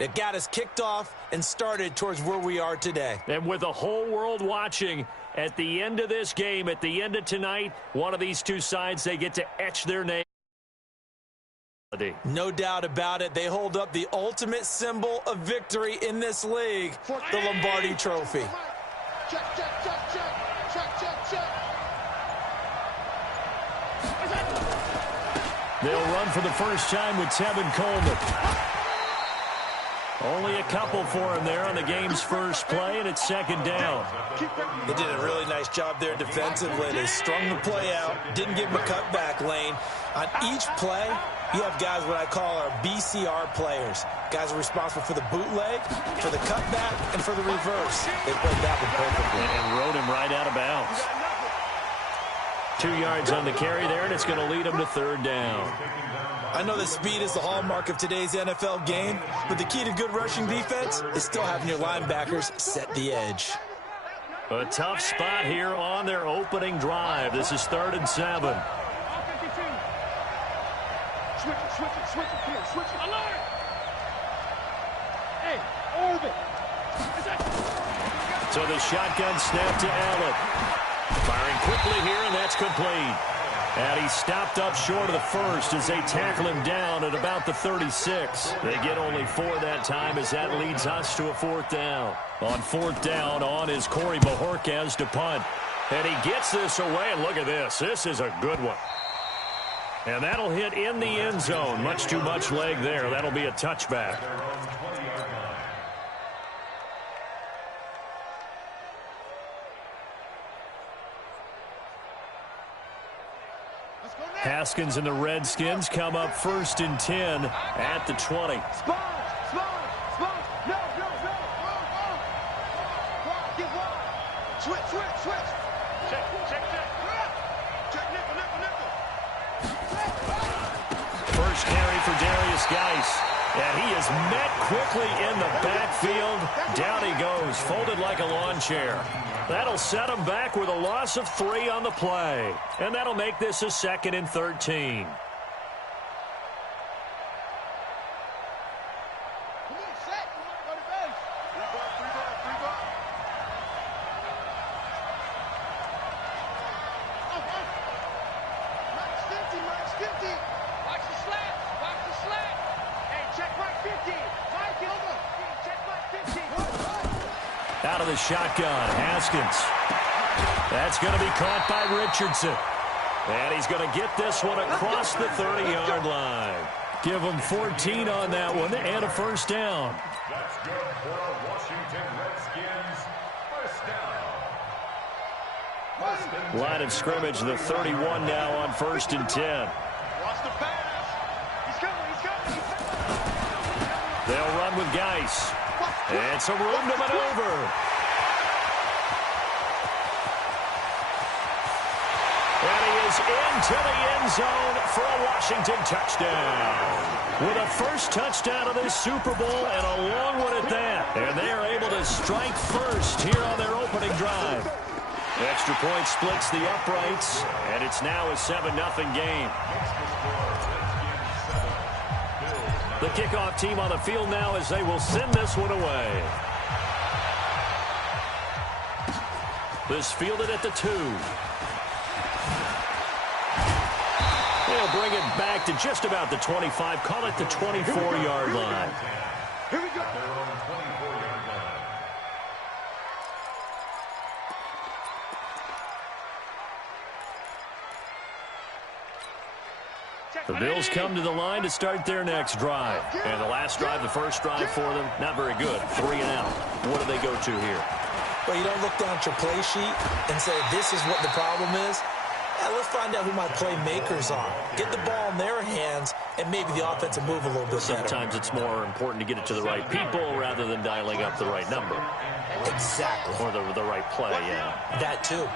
It got us kicked off and started towards where we are today. And with the whole world watching, at the end of this game, at the end of tonight, one of these two sides, they get to etch their name. No doubt about it. They hold up the ultimate symbol of victory in this league, the Lombardi Trophy. Check, check, check, check, check, check, check. They'll run for the first time with Tevin Coleman. Only a couple for him there on the game's first play, and it's second down. They did a really nice job there defensively. They strung the play out, didn't give him a cutback lane. On each play, you have guys what I call our BCR players. Guys are responsible for the bootleg, for the cutback, and for the reverse. They played that one perfectly. And rode him right out of bounds. 2 yards on the carry there, and it's going to lead him to third down. I know that speed is the hallmark of today's NFL game, but the key to good rushing defense is still having your linebackers set the edge. A tough spot here on their opening drive. This is 3rd and 7. Switch it, here, switch it. Alert! Hey, orbit. So the shotgun snap to Allen. Firing quickly here, and that's complete. And he stopped up short of the first as they tackle him down at about the 36. They get only 4 that time as that leads us to a 4th down. On 4th down, on is Corey Bajorquez to punt. And he gets this away, and look at this. This is a good one. And that'll hit in the end zone. Much too much leg there. That'll be a touchback. Haskins and the Redskins come up 1st and 10 at the 20. Spawn. No. Get wide. Switch. Check. Check nickel. First carry for Darius Geis. And he is met quickly in the backfield. Down he goes, folded like a lawn chair. That'll set him back with a loss of 3 on the play. And that'll make this a 2nd and 13. Out of the shotgun, Haskins. That's going to be caught by Richardson. And he's going to get this one across the 30-yard line. Give him 14 on that one and a first down. That's good for a Washington Redskins first down. Line of scrimmage, the 31 now on 1st and 10. Watch the pass. He's coming. They'll run with Geis. And some room to maneuver. And he is into the end zone for a Washington touchdown. With a first touchdown of this Super Bowl and a long one at that. And they are able to strike first here on their opening drive. Extra point splits the uprights, and it's now a 7-0 game. The kickoff team on the field now as they will send this one away. This fielded at the 2. They'll bring it back to just about the 25. Call it the 24-yard line. Here we go. The Bills come to the line to start their next drive. And the last drive, the first drive for them, not very good. 3 and out. What do they go to here? Well, you don't look down at your play sheet and say, this is what the problem is. Let's find out who my playmakers are. Get the ball in their hands, and maybe the offense will move a little bit better. Sometimes it's more important to get it to the right people rather than dialing up the right number. Exactly. Or the right play, yeah. That, too.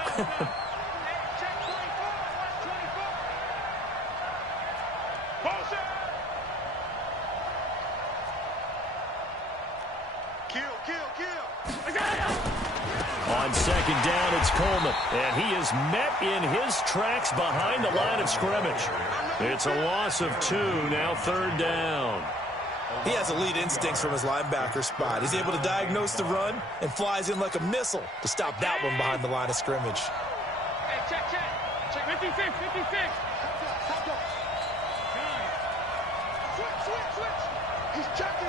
On second down, it's Coleman. And he is met in his tracks behind the line of scrimmage. It's a loss of 2, now 3rd down. He has elite instincts from his linebacker spot. He's able to diagnose the run and flies in like a missile to stop that one behind the line of scrimmage. Hey, check. Check 56. Switch. He's checking.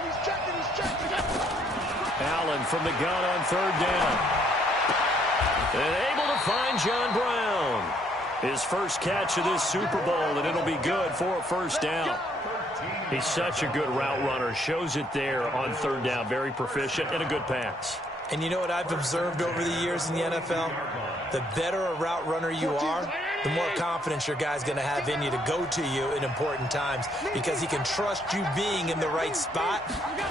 Allen from the gun on third down. And able to find John Brown. His first catch of this Super Bowl, and it'll be good for a first down. He's such a good route runner. Shows it there on third down. Very proficient and a good pass. And you know what I've observed over the years in the NFL? The better a route runner you are, the more confidence your guy's going to have in you to go to you in important times because he can trust you being in the right spot,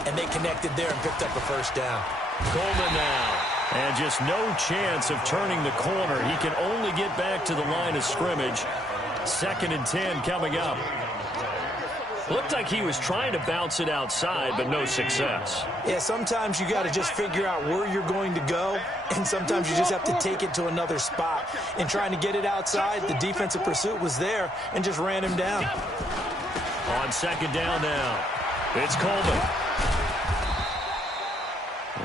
and they connected there and picked up a first down. Coleman now. And just no chance of turning the corner. He can only get back to the line of scrimmage. 2nd and 10 coming up. Looked like he was trying to bounce it outside, but no success. Yeah, sometimes you got to just figure out where you're going to go, and sometimes you just have to take it to another spot. In trying to get it outside, the defensive pursuit was there and just ran him down. On 2nd down now, it's Coleman.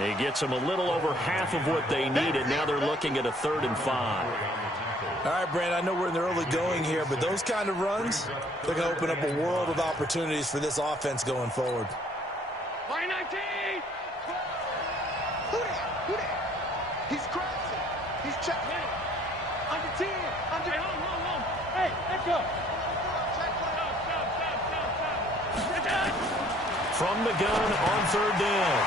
He gets them a little over half of what they needed. Now they're looking at a 3rd and 5. All right, Brand, I know we're in the early going here, but those kind of runs, they're going to open up a world of opportunities for this offense going forward. 19. Who that? He's crossing. He's checking. Under 10. Hey, hold. Hey, let's go. From the gun on 3rd down.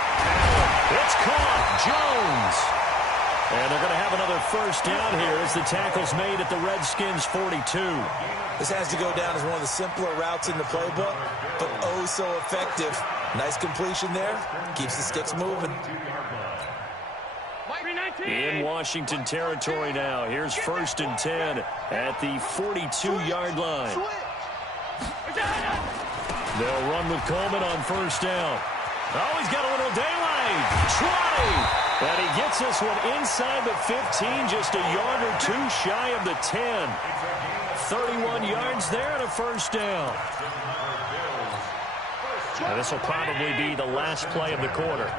It's caught. Jones. And they're going to have another first down here as the tackle's made at the Redskins' 42. This has to go down as one of the simpler routes in the playbook, but oh so effective. Nice completion there. Keeps the sticks moving. In Washington territory now. Here's 1st and 10 at the 42-yard line. They'll run with Coleman on 1st down. Oh, he's got a little daylight. 20. And he gets this one inside the 15, just a yard or two shy of the 10. 31 yards there and a first down. And this will probably be the last play of the quarter.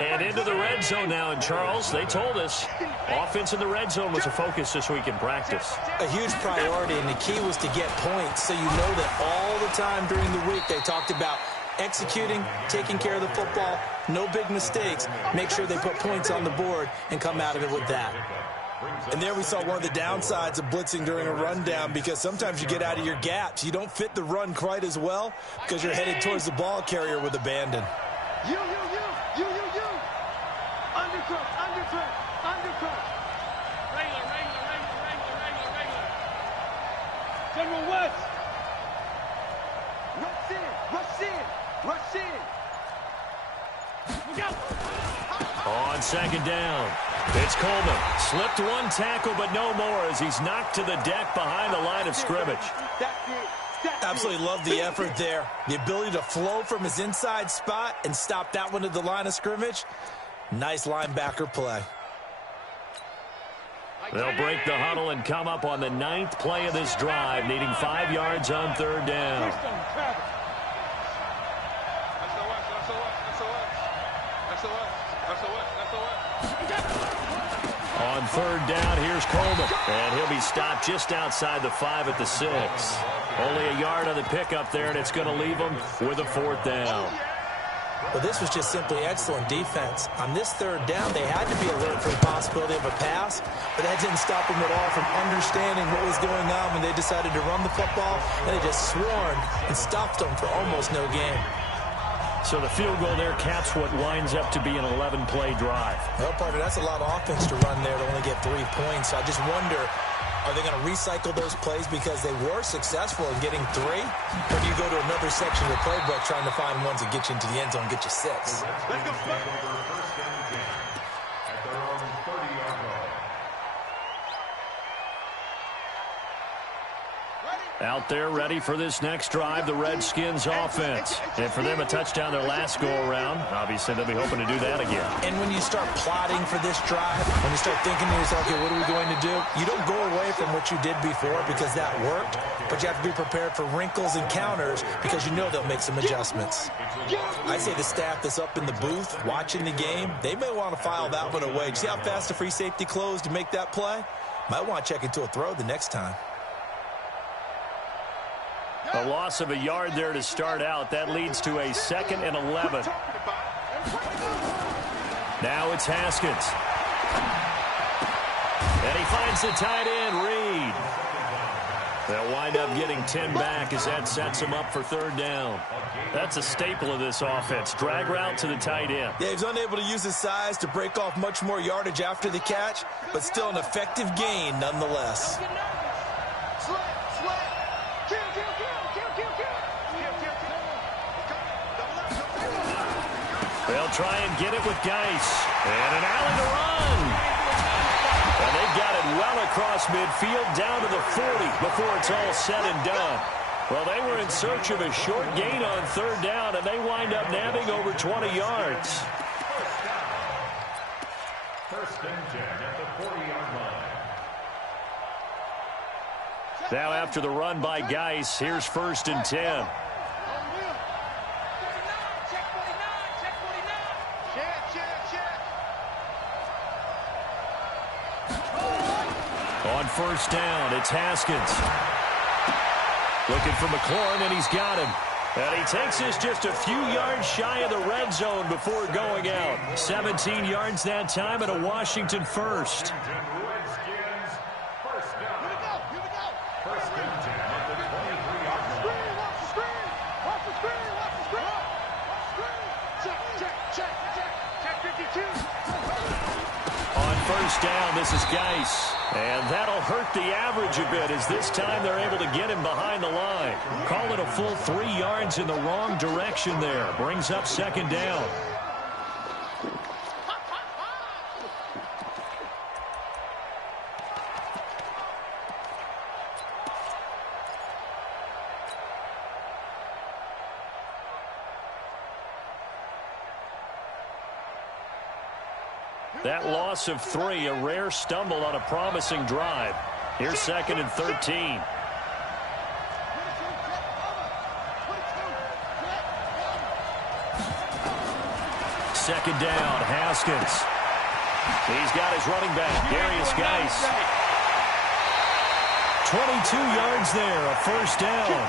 And into the red zone now, and Charles, they told us offense in the red zone was a focus this week in practice. A huge priority, and the key was to get points, so you know that all the time during the week they talked about executing, taking care of the football, no big mistakes, make sure they put points on the board and come out of it with that. And there we saw one of the downsides of blitzing during a rundown, because sometimes you get out of your gaps. You don't fit the run quite as well because you're headed towards the ball carrier with abandon. You. Undercut. Regular. General West. Rush in. Look out. On 2nd down, it's Coleman. Slipped one tackle, but no more as he's knocked to the deck behind the line of scrimmage. Absolutely love the effort there. The ability to flow from his inside spot and stop that one at the line of scrimmage. Nice linebacker play. They'll break the huddle and come up on the 9th play of this drive, needing 5 yards on 3rd down. On 3rd down, here's Coleman. And he'll be stopped just outside the 5 at the 6. Only a yard on the pickup there, and it's going to leave him with a 4th down. Well, this was just simply excellent defense. On this 3rd down, they had to be alert for the possibility of a pass, but that didn't stop them at all from understanding what was going on when they decided to run the football, and they just swarmed and stopped them for almost no gain. So the field goal there caps what winds up to be an 11-play drive. Well, partner, that's a lot of offense to run there to only get 3 points. So I just wonder, are they going to recycle those plays because they were successful in getting 3? Or do you go to another section of the playbook trying to find ones that get you into the end zone and get you 6? Let's go. Ready? Out there ready for this next drive, the Redskins offense. And for them, a touchdown their last go-around. Obviously, they'll be hoping to do that again. And when you start plotting for this drive, when you start thinking to yourself, okay, what are we going to do? You don't go away from what you did before because that worked, but you have to be prepared for wrinkles and counters because you know they'll make some adjustments. I say the staff that's up in the booth watching the game, they may want to file that one away. See how fast the free safety closed to make that play? Might want to check into a throw the next time. A loss of a yard there to start out. That leads to a 2nd and 11. Now it's Haskins. And he finds the tight end, Reed. They'll wind up getting 10 back as that sets him up for 3rd down. That's a staple of this offense. Drag route to the tight end. Yeah, he's unable to use his size to break off much more yardage after the catch, but still an effective gain nonetheless. They'll try and get it with Geis. And an alley to run. And they've got it well across midfield down to the 40 before it's all said and done. Well, they were in search of a short gain on 3rd down, and they wind up nabbing over 20 yards. First and 10 at the 40-yard line. Now after the run by Geis, here's 1st and 10. On 1st down, it's Haskins. Looking for McLaurin, and he's got him. And he takes this just a few yards shy of the red zone before going out. 17 yards that time and a Washington first. Redskins, first down. First and 10 at the 23-yard line. Watch the screen! Watch the screen! Watch the screen! Check 52. On 1st down, this is Geis. And that'll hurt the average a bit as this time they're able to get him behind the line. Call it a full 3 yards in the wrong direction there. Brings up 2nd down. That loss of 3, a rare stumble on a promising drive. Here's 2nd and 13. Second down, Haskins. He's got his running back, Darius Geis. 22 yards there, a 1st down.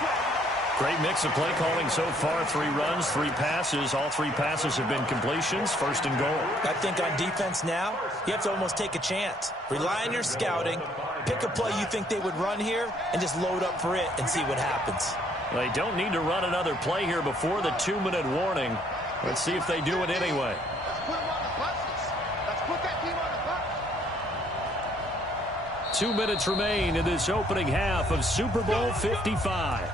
Great mix of play calling so far. 3 runs, 3 passes. All 3 passes have been completions. 1st and goal. I think on defense now, you have to almost take a chance. Rely on your scouting. Pick a play you think they would run here and just load up for it and see what happens. They don't need to run another play here before the 2-minute warning. Let's see if they do it anyway. Let's put them on the buses. Let's put that team on the bus. 2 minutes remain in this opening half of Super Bowl 55.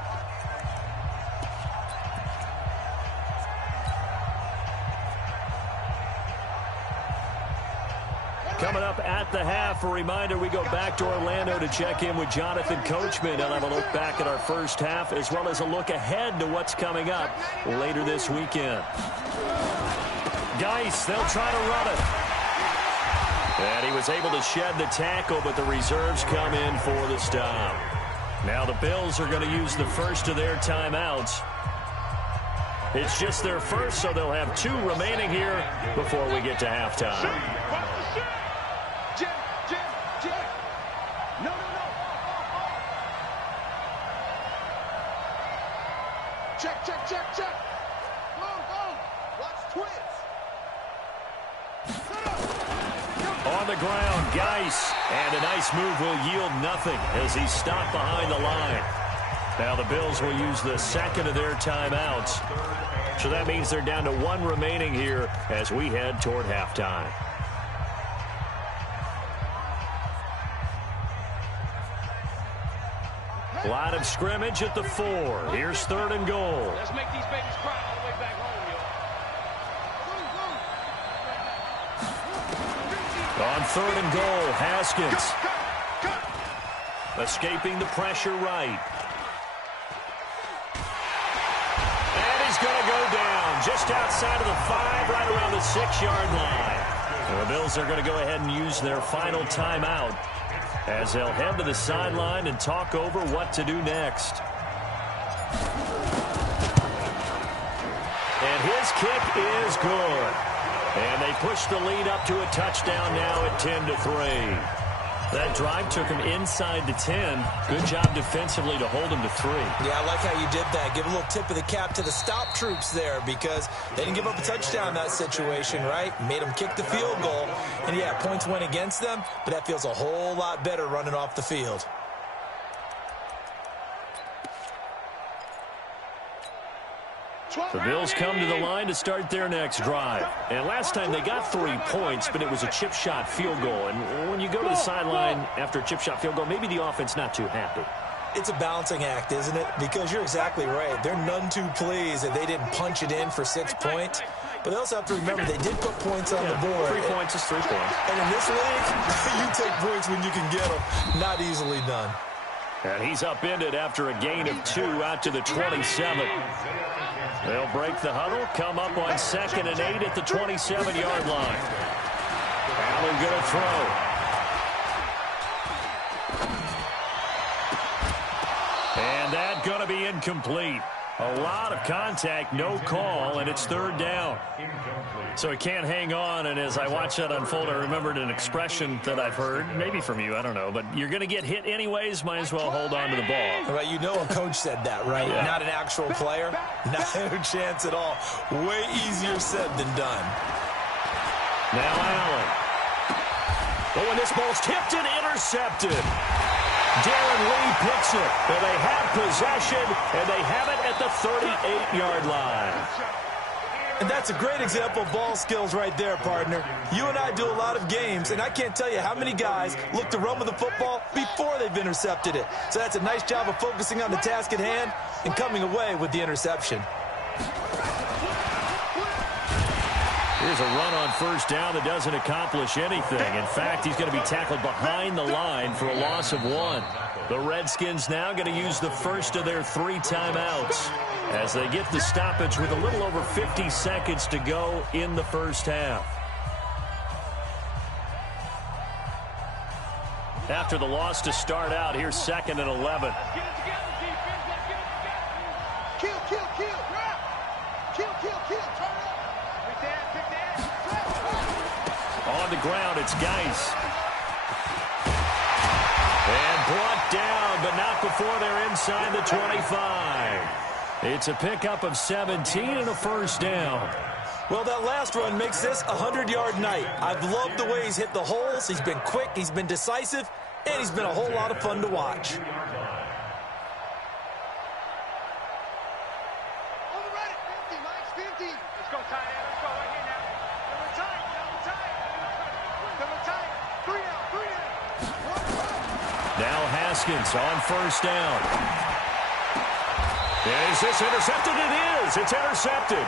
Coming up at the half, a reminder, we go back to Orlando to check in with Jonathan Coachman and have a look back at our first half as well as a look ahead to what's coming up later this weekend. Geis, they'll try to run it. And he was able to shed the tackle, but the reserves come in for the stop. Now the Bills are going to use the first of their timeouts. It's just their first, so they'll have 2 remaining here before we get to halftime. Check. Go. Watch twins. On the ground, Geis. And a nice move will yield nothing as he's stopped behind the line. Now the Bills will use the second of their timeouts. So that means they're down to 1 remaining here as we head toward halftime. Line of scrimmage at the 4. Here's 3rd and goal. Let's make these babies cry all the way back home, On 3rd and goal, Haskins. Escaping the pressure right. going to go down just outside of the 5, right around the 6-yard line. The Bills are going to go ahead and use their final timeout as they'll head to the sideline and talk over what to do next. And his kick is good. And they push the lead up to a touchdown now at 10-3. That drive took him inside the 10. Good job defensively to hold him to 3. Yeah, I like how you did that. Give a little tip of the cap to the stop troops there because they didn't give up a touchdown in that situation, right? Made them kick the field goal. And, yeah, points went against them, but that feels a whole lot better running off the field. The Bills come to the line to start their next drive. And last time they got 3 points, but it was a chip shot field goal. And when you go to the sideline after a chip shot field goal, maybe the offense not too happy. It's a balancing act, isn't it? Because you're exactly right. They're none too pleased that they didn't punch it in for 6 points. But they also have to remember they did put points on the board. 3 points is 3 points. And in this league, you take points when you can get them. Not easily done. And he's upended after a gain of 2 out to the 27. They'll break the huddle, come up on 2nd and 8 at the 27-yard line. Allen going to throw. And that's going to be incomplete. A lot of contact, no call, and it's 3rd down. So he can't hang on, and as I watch that unfold, I remembered an expression that I've heard, maybe from you, I don't know, but you're going to get hit anyways, might as well hold on to the ball. Right, you know a coach said that, right? Yeah. Not an actual player. No chance at all. Way easier said than done. Now Allen. Oh, and this ball's tipped and intercepted. Darren Lee picks it. And they have possession, and they have it at the 38-yard line. And that's a great example of ball skills right there, partner. You and I do a lot of games, and I can't tell you how many guys look to run with the football before they've intercepted it. So that's a nice job of focusing on the task at hand and coming away with the interception. Here's a run on 1st down that doesn't accomplish anything. In fact, he's going to be tackled behind the line for a loss of 1. The Redskins now going to use the first of their 3 timeouts as they get the stoppage with a little over 50 seconds to go in the first half. After the loss to start out, here's 2nd and 11. Kill, kill, kill. Kill, kill, kill. Turn up. On the ground, it's Geis. And brought down, but not before they're inside the 25. It's a pickup of 17 and a 1st down. Well, that last run makes this a 100-yard night. I've loved the way he's hit the holes. He's been quick, he's been decisive, and he's been a whole lot of fun to watch. Now Haskins on 1st down. Is this intercepted? It is. It's intercepted.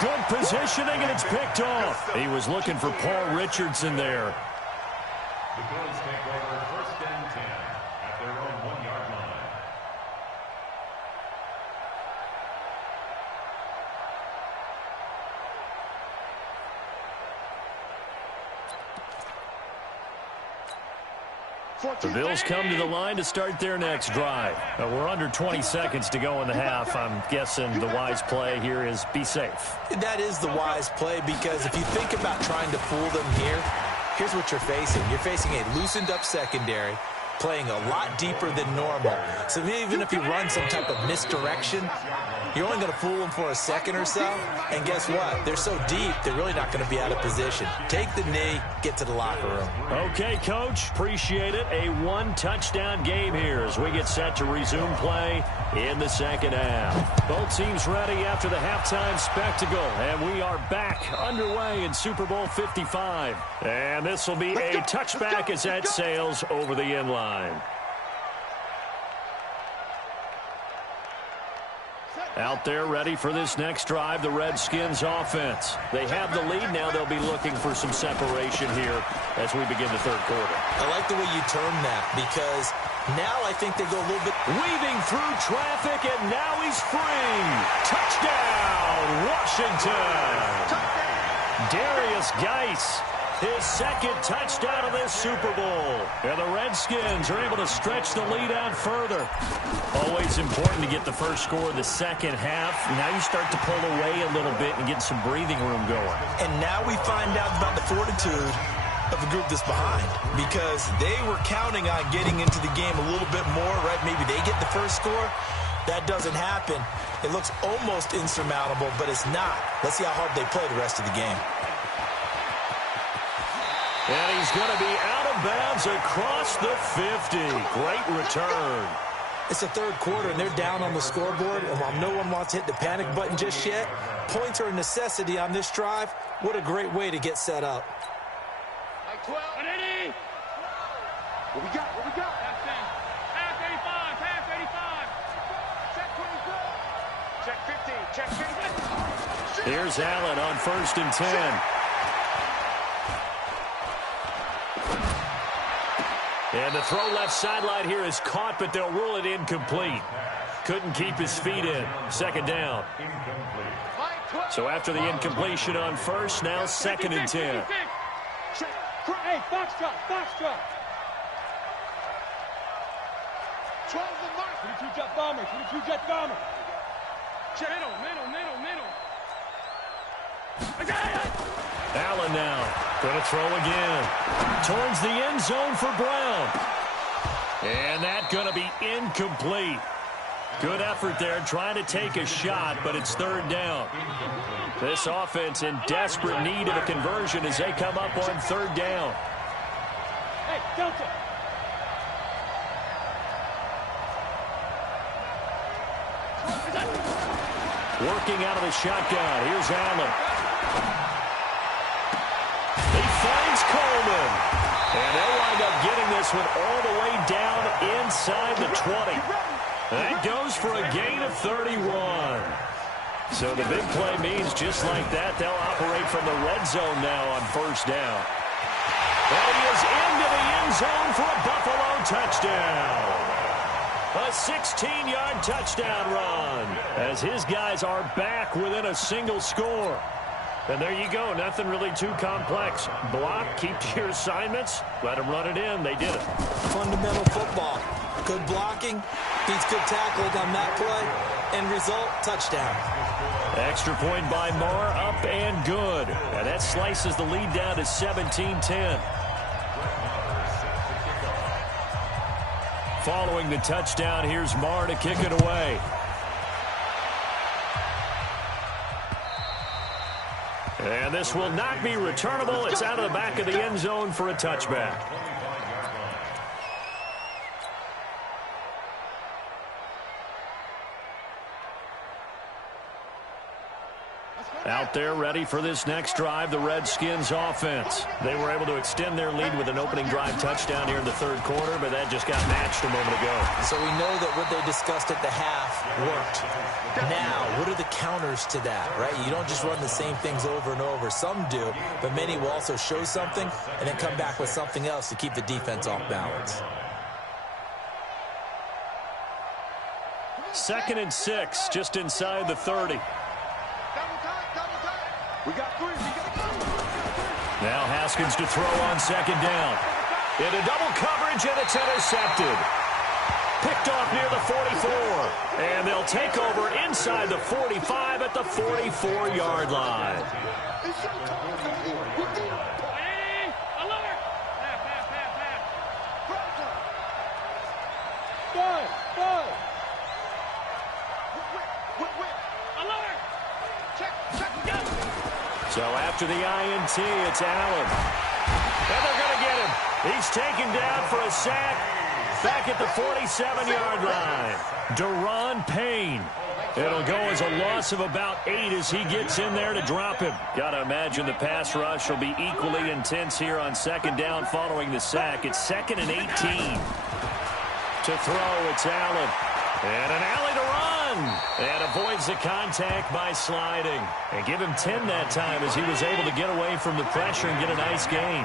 Good positioning, and it's picked off. He was looking for Paul Richardson there. The Bills take over 1st and 10 at their own 1-yard line. The Bills come to the line to start their next drive. We're under 20 seconds to go in the half. I'm guessing the wise play here is be safe. That is the wise play because if you think about trying to fool them here, here's what you're facing. You're facing a loosened up secondary playing a lot deeper than normal. So even if you run some type of misdirection, you're only going to fool them for a second or so. And guess what? They're so deep, they're really not going to be out of position. Take the knee, get to the locker room. Okay, Coach. Appreciate it. A 1-touchdown game here as we get set to resume play in the 2nd half. Both teams ready after the halftime spectacle. And we are back underway in Super Bowl 55. And this will be a touchback as that sails over the end line. Out there ready for this next drive, the Redskins offense. They have the lead now. They'll be looking for some separation here as we begin the third quarter. I like the way you term that because now I think they go a little bit. Weaving through traffic, and now he's free. Touchdown, Washington. Darius Geis, his second touchdown of this Super Bowl. And the Redskins are able to stretch the lead out further. Always important to get the first score of the second half. Now you start to pull away a little bit and get some breathing room going. And now we find out about the fortitude of the group that's behind because they were counting on getting into the game a little bit more, right? Maybe they get the first score. That doesn't happen. It looks almost insurmountable, but it's not. Let's see how hard they play the rest of the game. And he's going to be out of bounds across the 50. Great return. It's the third quarter, and they're down on the scoreboard. And while no one wants to hit the panic button just yet, points are a necessity on this drive. What a great way to get set up. Like 12. What we got? What we got? Pass 85. Pass 85. Check 15. Check 15. Here's Allen on 1st and 10. And the throw left sideline here is caught, but they'll rule it incomplete. Couldn't keep his feet in. Second down. So after the incompletion on first, now 2nd and 10. Hey, foxtrot, foxtrot. 12 the mark. 22 jet bomber, 22 jet bomber. Middle. Allen now going to throw again. Towards the end zone for Brown. And that going to be incomplete. Good effort there trying to take a shot, but it's third down. This offense in desperate need of a conversion as they come up on third down. Hey, Delta. Working out of the shotgun. Here's Allen. He finds Coleman. And they'll wind up getting this one all the way down inside the 20. That goes for a gain of 31. So the big play means just like that, they'll operate from the red zone now on first down. And he is into the end zone for a Buffalo touchdown. A 16-yard touchdown run as his guys are back within a single score. And there you go. Nothing really too complex. Block, keep to your assignments, let them run it in. They did it. Fundamental football. Good blocking, beats good tackling on that play, and result, touchdown. Extra point by Marr, up and good. And that slices the lead down to 17-10. Following the touchdown, here's Marr to kick it away. And this will not be returnable. It's out of the back of the end zone for a touchback. Out there ready for this next drive, the Redskins offense. They were able to extend their lead with an opening drive touchdown here in the third quarter, but that just got matched a moment ago. So we know that what they discussed at the half worked. Now, what are the counters to that, right? You don't just run the same things over and over. Some do, but many will also show something and then come back with something else to keep the defense off balance. 2nd and 6, just inside the 30. We got 3. Now Haskins to throw on second down. Into double coverage, and it's intercepted. Picked off near the 44. And they'll take over inside the 45 at the 44-yard line. So after the INT, it's Allen. And they're going to get him. He's taken down for a sack back at the 47-yard line. Deron Payne. It'll go as a loss of about 8 as he gets in there to drop him. Got to imagine the pass rush will be equally intense here on second down following the sack. It's 2nd and 18. To throw, it's Allen. And an alley to run. And avoids the contact by sliding. And give him 10 that time as he was able to get away from the pressure and get a nice gain.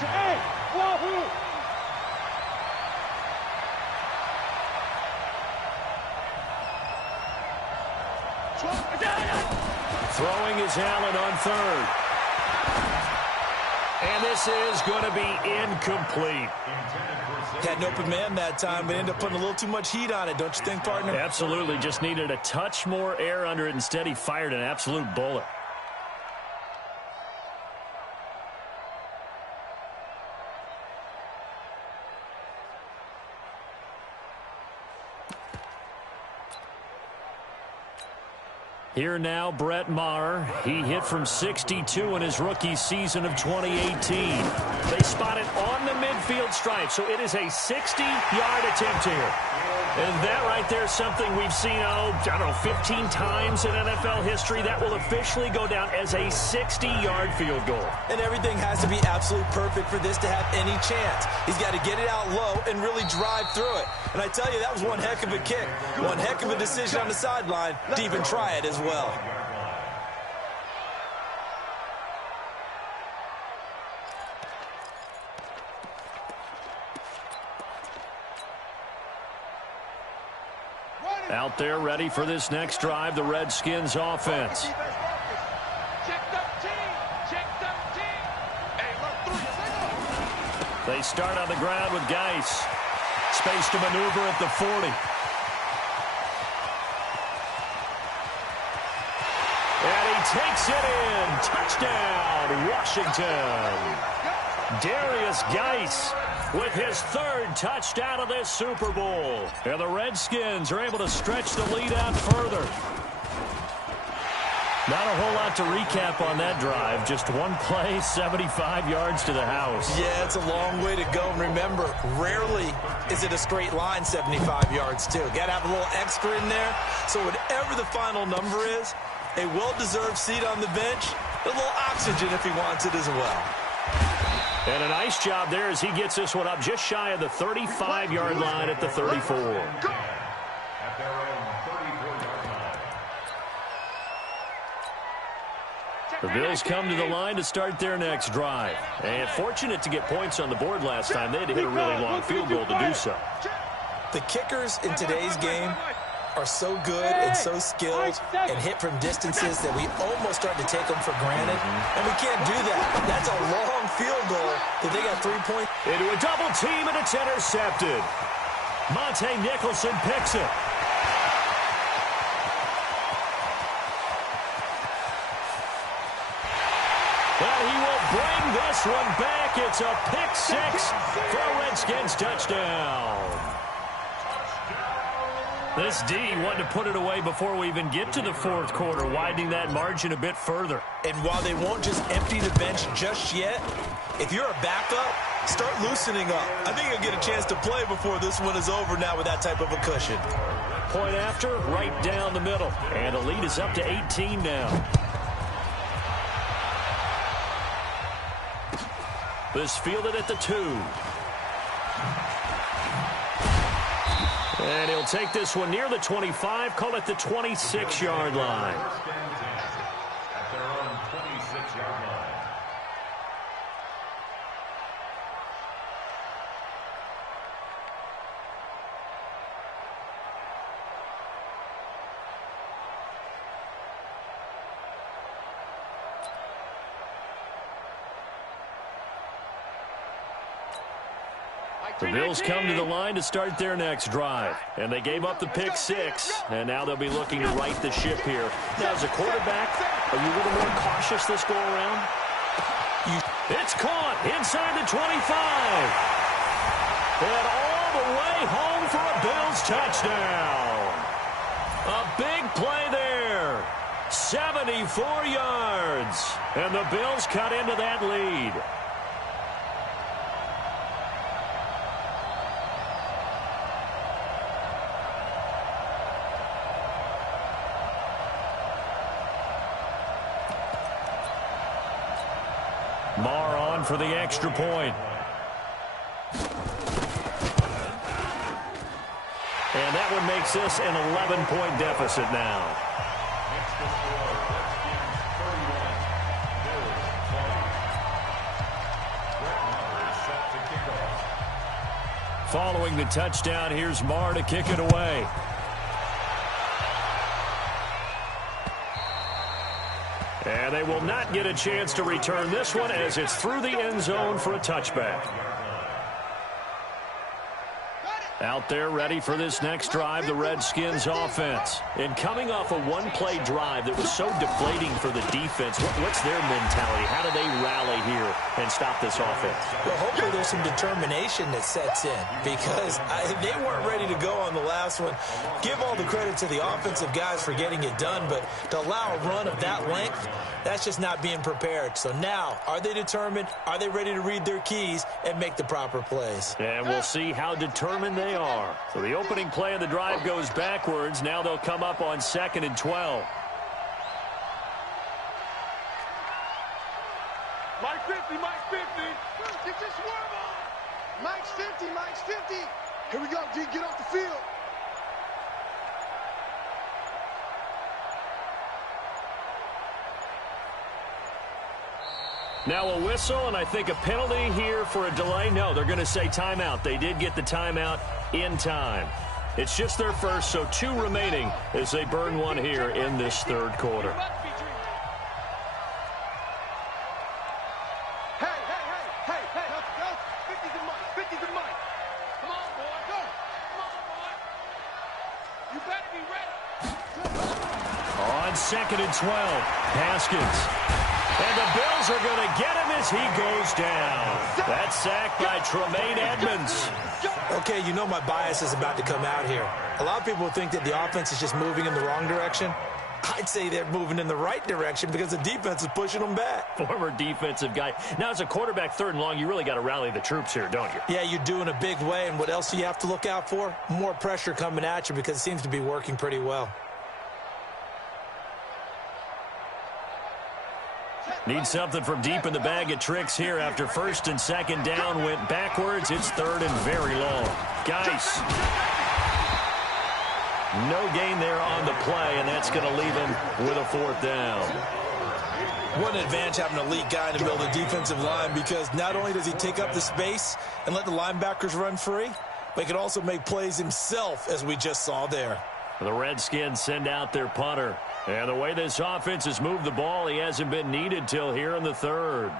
Hey, Wahoo! Throwing is Allen on third. And this is going to be incomplete. Had an open man that time, but ended up putting a little too much heat on it, don't you think, partner? Absolutely. Just needed a touch more air under it. Instead, he fired an absolute bullet. Here now, Brett Maher. He hit from 62 in his rookie season of 2018. They spot it on the midfield stripe, so it is a 60-yard attempt here. And that right there is something we've seen, I don't know, 15 times in NFL history. That will officially go down as a 60-yard field goal. And everything has to be absolutely perfect for this to have any chance. He's got to get it out low and really drive through it. And I tell you, that was one heck of a kick. One heck of a decision on the sideline to even try it as well. Out there ready for this next drive, the Redskins offense. They start on the ground with Geis. Space to maneuver at the 40. And he takes it in. Touchdown, Washington. Darius Geis with his third touchdown of this Super Bowl. And the Redskins are able to stretch the lead out further. Not a whole lot to recap on that drive. Just one play, 75 yards to the house. Yeah, it's a long way to go. And remember, rarely is it a straight line 75 yards, too. Got to have a little extra in there. So whatever the final number is, a well-deserved seat on the bench, a little oxygen if he wants it as well. And a nice job there as he gets this one up just shy of the 35-yard line at the 34. At their own 34-yard line. The Bills come to the line to start their next drive. And fortunate to get points on the board last time. They had to hit a really long field goal to do so. The kickers in today's game are so good and so skilled and hit from distances that we almost start to take them for granted. And we can't do that. That's a long field goal that they got 3 points. Into a double team, and it's intercepted. Monte Nicholson picks it. And he will bring this one back. It's a pick six for a Redskins touchdown. This D wanted to put it away before we even get to the fourth quarter, widening that margin a bit further. And while they won't just empty the bench just yet, if you're a backup, start loosening up. I think you'll get a chance to play before this one is over now with that type of a cushion. Point after, right down the middle. And the lead is up to 18 now. This fielded at the 2. And he'll take this one near the 25, call it the 26-yard line. At their own 26-yard line. The Bills come to the line to start their next drive. And they gave up the pick six. And now they'll be looking to right the ship here. Now, as a quarterback, are you a little more cautious this go-around? It's caught inside the 25. And all the way home for a Bills touchdown. A big play there. 74 yards. And the Bills cut into that lead. Maher on for the extra point. And And that one makes this an 11-point deficit now. Following the touchdown, here's Marr to kick it away. And they will not get a chance to return this one as it's through the end zone for a touchback. Out there ready for this next drive, the Redskins offense. And coming off a one-play drive that was so deflating for the defense, what's their mentality? How do they rally here and stop this offense? Well, hopefully there's some determination that sets in because they weren't ready to go on the last one. Give all the credit to the offensive guys for getting it done, but to allow a run of that length, that's just not being prepared. So now, are they determined? Are they ready to read their keys and make the proper plays? And we'll see how determined they are. So the opening play of the drive goes backwards. Now they'll come up on 2nd and 12. Mike 50, Mike 50. Get your swerve on. Mike's 50, Mike's 50. Here we go, D. Get off the field. Now a whistle, and I think a penalty here for a delay. No, they're going to say timeout. They did get the timeout in time. It's just their first, so 2 remaining as they burn one here in this third quarter. Hey, 50's the mic, 50's the mic. Come on, boy, go. Come on, boy. You better be ready. On 2nd and 12, Haskins. And the Bills are going to get him as he goes down. That's sacked by Tremaine Edmonds. Okay, you know my bias is about to come out here. A lot of people think that the offense is just moving in the wrong direction. I'd say they're moving in the right direction because the defense is pushing them back. Former defensive guy. Now, as a quarterback 3rd and long, you really got to rally the troops here, don't you? Yeah, you do in a big way. And what else do you have to look out for? More pressure coming at you because it seems to be working pretty well. Need something from deep in the bag of tricks here after 1st and 2nd down went backwards. It's 3rd and very long. Geis. No gain there on the play, and that's going to leave him with a 4th down. What an advantage having an elite guy in the middle of the defensive line because not only does he take up the space and let the linebackers run free, but he can also make plays himself, as we just saw there. The Redskins send out their punter. And the way this offense has moved the ball, he hasn't been needed till here in the 3rd.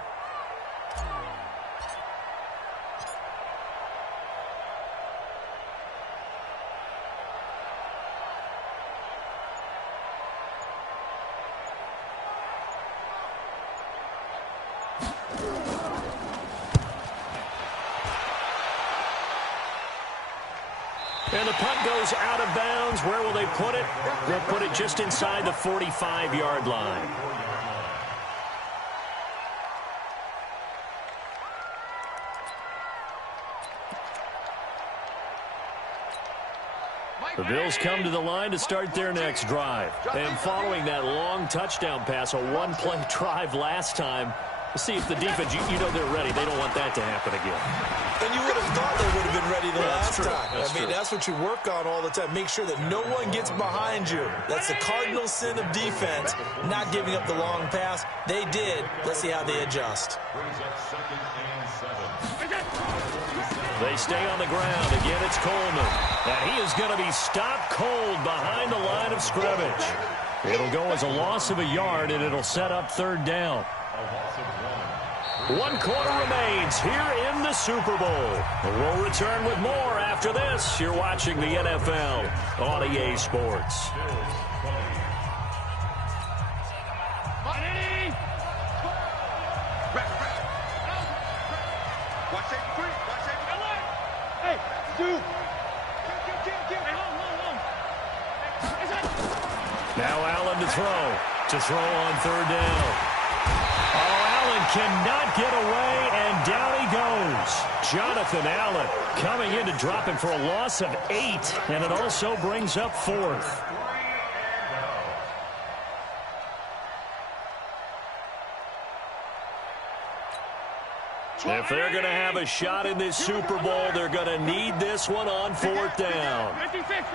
And the punt goes out of bounds. Where will they put it? They'll put it just inside the 45-yard line. The Bills come to the line to start their next drive. And following that long touchdown pass, a one-play drive last time, we'll see if the defense, you know they're ready. They don't want that to happen again. And you would have thought they would have been ready the last time. I mean, that's what you work on all the time. Make sure that no one gets behind you. That's the cardinal sin of defense, not giving up the long pass. They did. Let's see how they adjust. They stay on the ground. Again, it's Coleman. And he is going to be stopped cold behind the line of scrimmage. It'll go as a loss of a yard, and it'll set up 3rd down. 1 quarter remains here in the Super Bowl. We'll return with more after this. You're watching the NFL on EA Sports. Hey, dude. Now Allen to throw on 3rd down. Allen cannot get away, and down he goes. Jonathan Allen coming in to drop him for a loss of 8, and it also brings up 4th. If they're going to have a shot in this Super Bowl, they're going to need this one on 4th down. 56.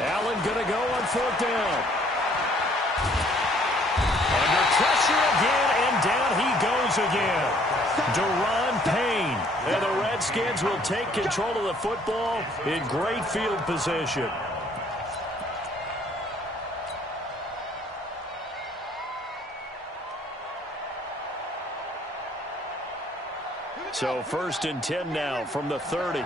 Allen going to go on 4th down. Under pressure again, and down he goes again. Daron Payne. And the Redskins will take control of the football in great field position. So 1st and 10 now from the 30.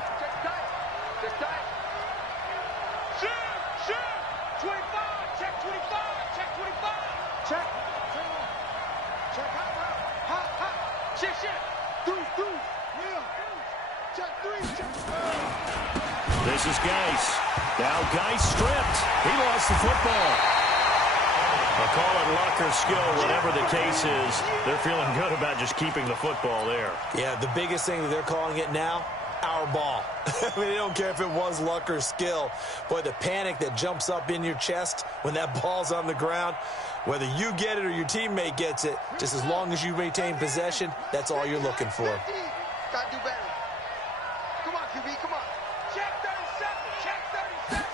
This is Geis. Now Geis stripped. He lost the football. I'll call it luck or skill, whatever the case is. They're feeling good about just keeping the football there. Yeah, the biggest thing that they're calling it now, our ball. I mean, they don't care if it was luck or skill. Boy, the panic that jumps up in your chest when that ball's on the ground, whether you get it or your teammate gets it, just as long as you maintain possession, that's all you're looking for. Gotta do better. Come on, QB, come on. Check 37, check 37.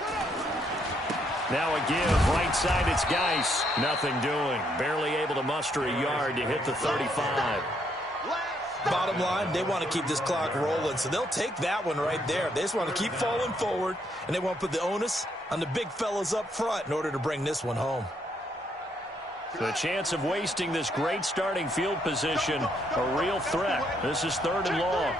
Now a give, right side, it's Geis. Nothing doing. Barely able to muster a yard to hit the 35. Bottom line, they want to keep this clock rolling, so they'll take that one right there. They just want to keep falling forward, and they want to put the onus on the big fellas up front in order to bring this one home. The chance of wasting this great starting field position, a real threat. This is 3rd and long.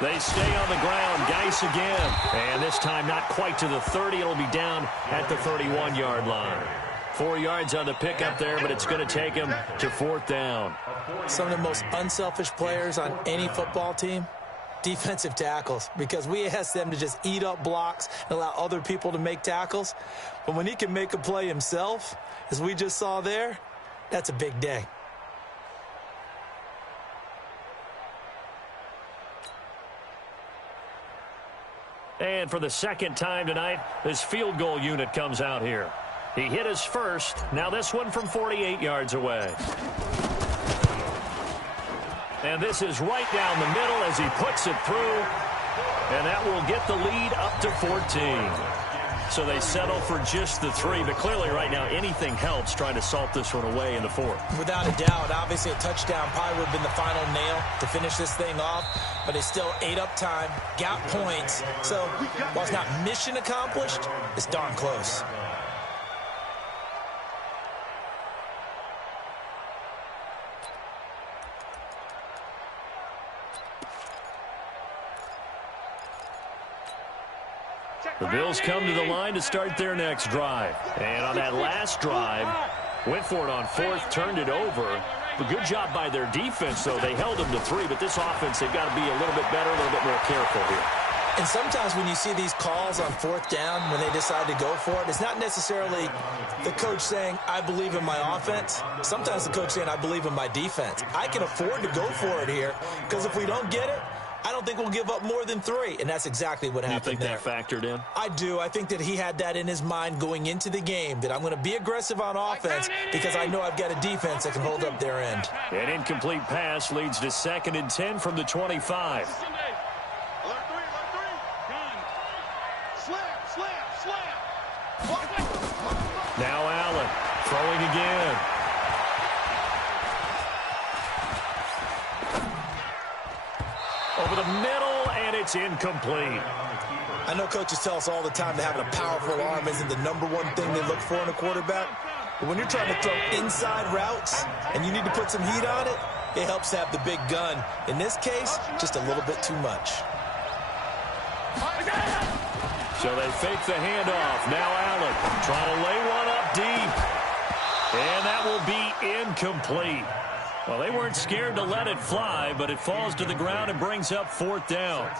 They stay on the ground. Geis again. And this time not quite to the 30. It'll be down at the 31-yard line. 4 yards on the pickup there, but it's going to take him to 4th down. Some of the most unselfish players on any football team, defensive tackles, because we ask them to just eat up blocks and allow other people to make tackles. But when he can make a play himself, as we just saw there, that's a big day. And for the second time tonight, this field goal unit comes out here. He hit his first. Now this one from 48 yards away. And this is right down the middle as he puts it through. And that will get the lead up to 14. So they settle for just the 3. But clearly right now anything helps trying to salt this one away in the 4th. Without a doubt, obviously a touchdown probably would have been the final nail to finish this thing off. But they still ate up time, got points. So while it's not mission accomplished, it's darn close. The Bills come to the line to start their next drive. And on that last drive, went for it on 4th, turned it over. A good job by their defense, though. They held them to 3, but this offense, they've got to be a little bit better, a little bit more careful here. And sometimes when you see these calls on 4th down, when they decide to go for it, it's not necessarily the coach saying, I believe in my offense. Sometimes the coach saying, I believe in my defense. I can afford to go for it here, because if we don't get it, I don't think we'll give up more than 3, and that's exactly what happened there. You think that factored in? I do. I think that he had that in his mind going into the game, that I'm going to be aggressive on offense because I know I've got a defense that can hold up their end. An incomplete pass leads to 2nd and 10 from the 25. Now Allen throwing again. Over the middle, and it's incomplete. I know coaches tell us all the time that having a powerful arm isn't the #1 thing they look for in a quarterback. But when you're trying to throw inside routes and you need to put some heat on it, it helps to have the big gun. In this case, just a little bit too much. So they fake the handoff. Now Allen trying to lay one up deep. And that will be incomplete. Well, they weren't scared to let it fly, but it falls to the ground and brings up 4th down.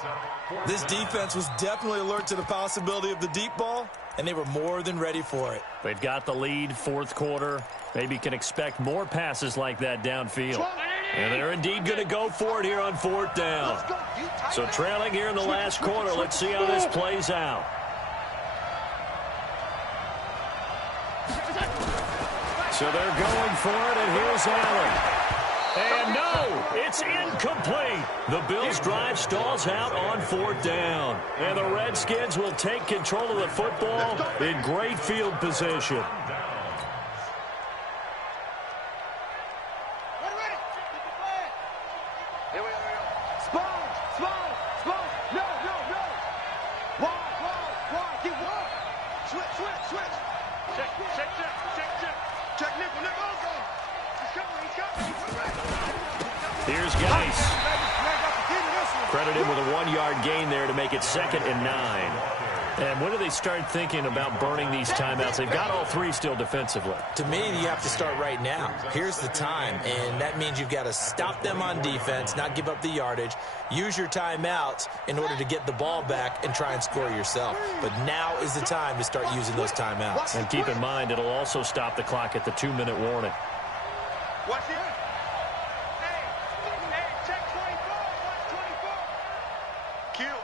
This defense was definitely alert to the possibility of the deep ball, and they were more than ready for it. They've got the lead, 4th quarter. Maybe can expect more passes like that downfield. And they're indeed going to go for it here on 4th down. So trailing here in the last quarter, let's see how this plays out. So they're going for it, and here's Allen. And no, it's incomplete. The Bills' drive stalls out on 4th down. And the Redskins will take control of the football in great field position. Here's Geis. Credit him with a 1-yard gain there to make it 2nd and 9. And when do they start thinking about burning these timeouts? They've got all 3 still defensively. To me, you have to start right now. Here's the time, and that means you've got to stop them on defense, not give up the yardage, use your timeouts in order to get the ball back and try and score yourself. But now is the time to start using those timeouts. And keep in mind, it'll also stop the clock at the 2-minute warning. Watch it. Hey, check 24. Watch 24. Kill.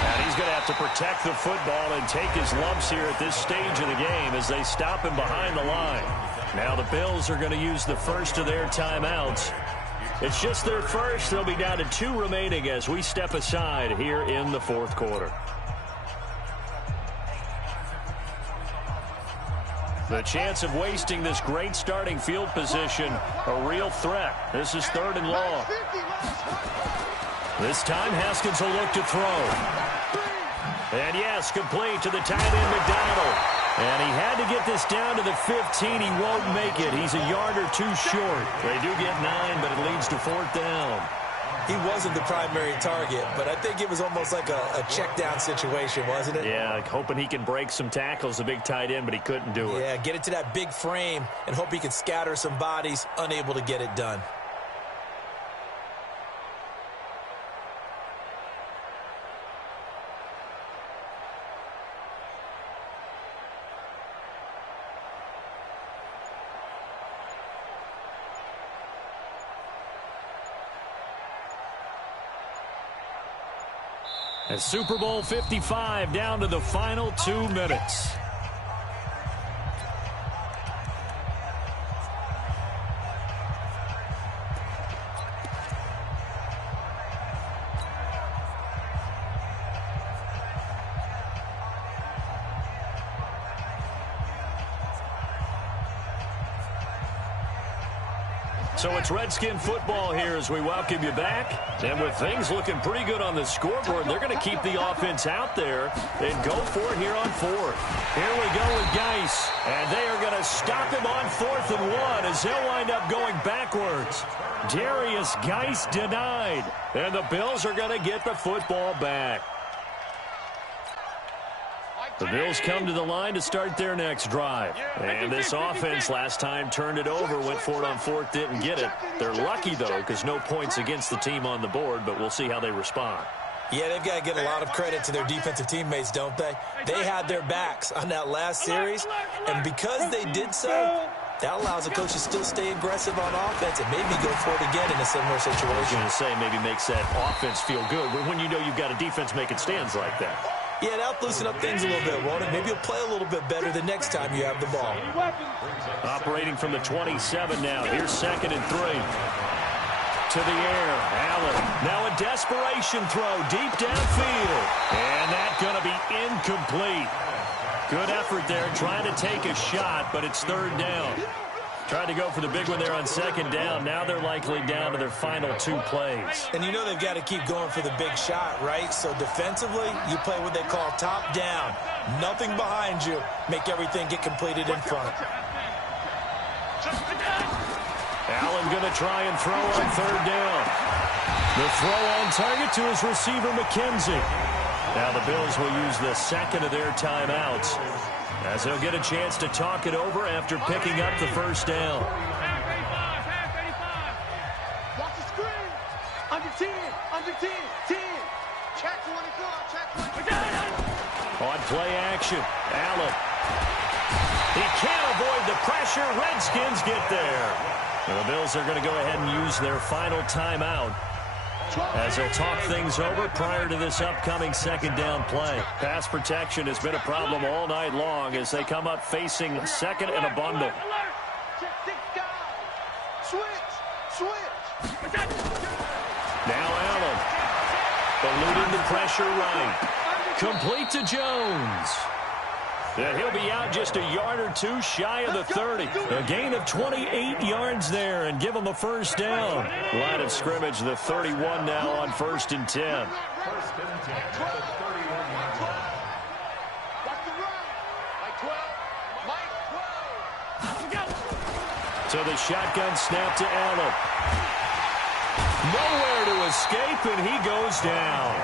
And he's going to have to protect the football and take his lumps here at this stage of the game as they stop him behind the line. Now the Bills are going to use the first of their timeouts. It's just their first. They'll be down to 2 remaining as we step aside here in the 4th quarter. The chance of wasting this great starting field position, a real threat. This is 3rd and long. This time, Haskins will look to throw. And yes, complete to the tight end, McDonald. And he had to get this down to the 15. He won't make it. He's a yard or 2 short. They do get 9, but it leads to 4th down. He wasn't the primary target, but I think it was almost like a check down situation, wasn't it? Yeah, hoping he can break some tackles, the big tight end, but he couldn't do it. Yeah, get it to that big frame and hope he can scatter some bodies, unable to get it done. And Super Bowl 55 down to the final 2 minutes. So it's Redskin football here as we welcome you back. And with things looking pretty good on the scoreboard, they're going to keep the offense out there and go for it here on 4th. Here we go with Geis. And they are going to stop him on 4th and 1 as they'll wind up going backwards. Darius Geis denied. And the Bills are going to get the football back. The Bills come to the line to start their next drive. And this offense last time turned it over, went for it on 4th, didn't get it. They're lucky, though, because no points against the team on the board, but we'll see how they respond. Yeah, they've got to get a lot of credit to their defensive teammates, don't they? They had their backs on that last series, and because they did so, that allows the coach to still stay aggressive on offense and maybe go for it again in a similar situation. I was going to say maybe makes that offense feel good when you know you've got a defense making stands like that. Yeah, that'll loosen up things a little bit, won't it? Maybe you'll play a little bit better the next time you have the ball. Operating from the 27 now. Here's 2nd and 3. To the air. Allen. Now a desperation throw deep downfield. And that's going to be incomplete. Good effort there trying to take a shot, but it's 3rd down. Tried to go for the big one there on 2nd down. Now they're likely down to their final 2 plays. And you know they've got to keep going for the big shot, right? So defensively, you play what they call top down. Nothing behind you. Make everything get completed in front. Allen going to try and throw on 3rd down. The throw on target to his receiver, McKenzie. Now the Bills will use the 2nd of their timeouts, as they'll get a chance to talk it over after picking up the 1st down. Watch the screen. Under 10. Under 10. 10. Check 24. Check 24. On play action, Allen. He can't avoid the pressure. Redskins get there. And the Bills are going to go ahead and use their final timeout. as they'll talk things over prior to this upcoming second down play. Pass protection has been a problem all night long as they come up facing second and a bundle. Now Allen. Eluding the pressure right. Complete to Jones. And he'll be out just a yard or two shy of the 30. A gain of 28 yards there and give them a first down. Line of scrimmage, the 31 now on 1st and 10. First and 10 at the 31-yard line. So the shotgun snap to Allen. Nowhere to escape, and he goes down.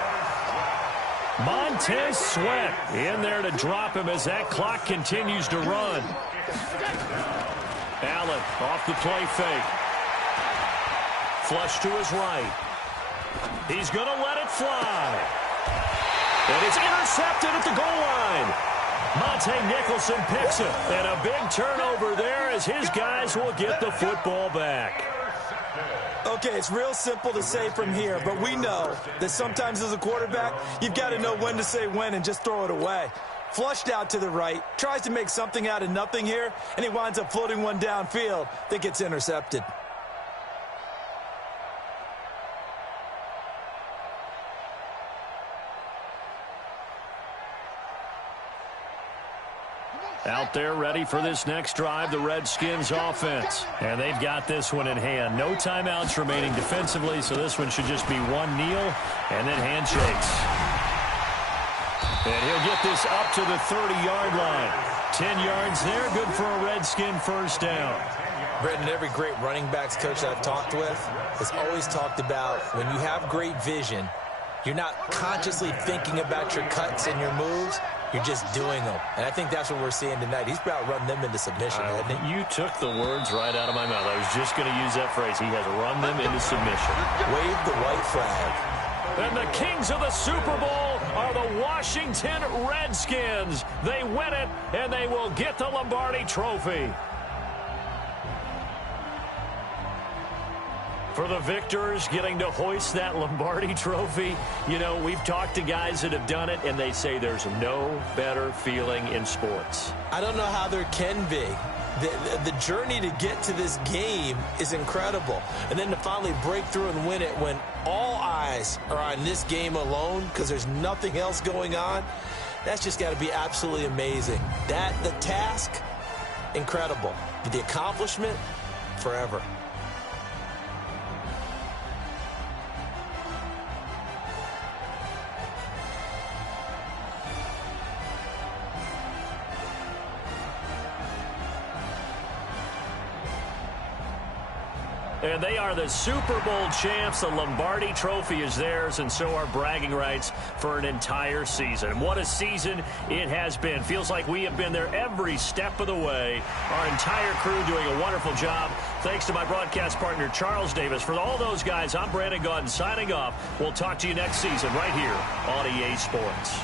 Montez Sweat in there to drop him as that clock continues to run. Allen off the play fake. Flush to his right. He's going to let it fly. And it's intercepted at the goal line. Monte Nicholson picks it. And a big turnover there as his guys will get the football back. Okay, it's real simple to say from here, but we know that sometimes as a quarterback, you've got to know when to say when and just throw it away. Flushed out to the right, tries to make something out of nothing here, and he winds up floating one downfield that gets intercepted. Out there ready for this next drive, the Redskins offense. And they've got this one in hand. No timeouts remaining defensively, so this one should just be one kneel and then handshakes. And he'll get this up to the 30-yard line. 10 yards there, good for a Redskin first down. Brendan, every great running backs coach that I've talked with has always talked about when you have great vision, you're not consciously thinking about your cuts and your moves. You're just doing them. And I think that's what we're seeing tonight. He's about run them into submission, hasn't he? You took the words right out of my mouth. I was just going to use that phrase. He has run them into submission. Wave the white flag. And the kings of the Super Bowl are the Washington Redskins. They win it, and they will get the Lombardi Trophy. For the victors getting to hoist that Lombardi Trophy, you know, we've talked to guys that have done it, and they say there's no better feeling in sports. I don't know how there can be. The journey to get to this game is incredible. And then to finally break through and win it when all eyes are on this game alone because there's nothing else going on, that's just got to be absolutely amazing. The task, incredible. The accomplishment, forever. And they are the Super Bowl champs. The Lombardi Trophy is theirs, and so are bragging rights for an entire season. What a season it has been. Feels like we have been there every step of the way. Our entire crew doing a wonderful job. Thanks to my broadcast partner, Charles Davis. For all those guys, I'm Brandon Gaudin signing off. We'll talk to you next season right here on EA Sports.